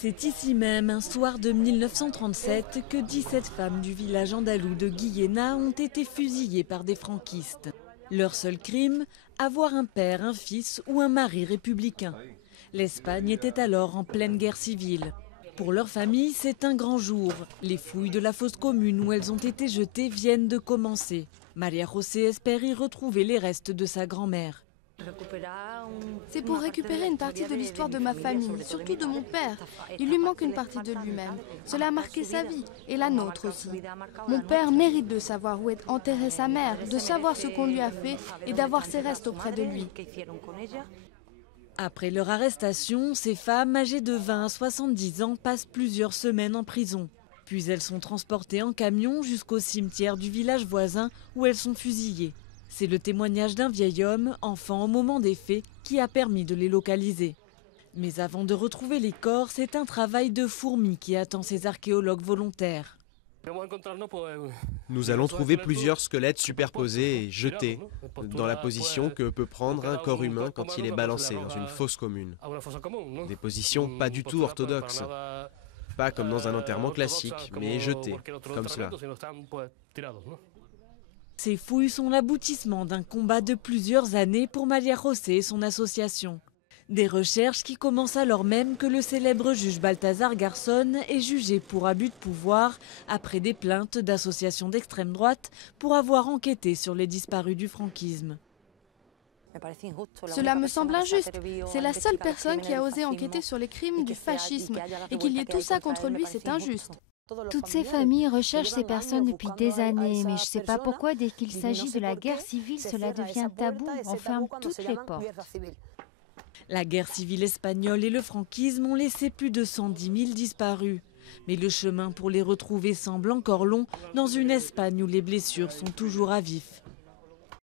C'est ici même, un soir de 1937, que 17 femmes du village andalou de Guillena ont été fusillées par des franquistes. Leur seul crime, avoir un père, un fils ou un mari républicain. L'Espagne était alors en pleine guerre civile. Pour leur famille, c'est un grand jour. Les fouilles de la fosse commune où elles ont été jetées viennent de commencer. Maria José espère y retrouver les restes de sa grand-mère. C'est pour récupérer une partie de l'histoire de ma famille, surtout de mon père. Il lui manque une partie de lui-même. Cela a marqué sa vie, et la nôtre aussi. Mon père mérite de savoir où est enterrée sa mère, de savoir ce qu'on lui a fait et d'avoir ses restes auprès de lui. Après leur arrestation, ces femmes âgées de 20 à 70 ans passent plusieurs semaines en prison. Puis elles sont transportées en camion jusqu'au cimetière du village voisin où elles sont fusillées. C'est le témoignage d'un vieil homme, enfant au moment des faits, qui a permis de les localiser. Mais avant de retrouver les corps, c'est un travail de fourmi qui attend ces archéologues volontaires. Nous allons trouver plusieurs squelettes superposés et jetés dans la position que peut prendre un corps humain quand il est balancé dans une fosse commune. Des positions pas du tout orthodoxes. Pas comme dans un enterrement classique, mais jetés, comme cela. Ces fouilles sont l'aboutissement d'un combat de plusieurs années pour Maria José et son association. Des recherches qui commencent alors même que le célèbre juge Balthazar Garzón est jugé pour abus de pouvoir après des plaintes d'associations d'extrême droite pour avoir enquêté sur les disparus du franquisme. Cela me semble injuste. C'est la seule personne qui a osé enquêter sur les crimes du fascisme. Et qu'il y ait tout ça contre lui, c'est injuste. Toutes ces familles recherchent ces personnes depuis des années, mais je ne sais pas pourquoi, dès qu'il s'agit de la guerre civile, cela devient tabou, on ferme toutes les portes. La guerre civile espagnole et le franquisme ont laissé plus de 110 000 disparus. Mais le chemin pour les retrouver semble encore long dans une Espagne où les blessures sont toujours à vif.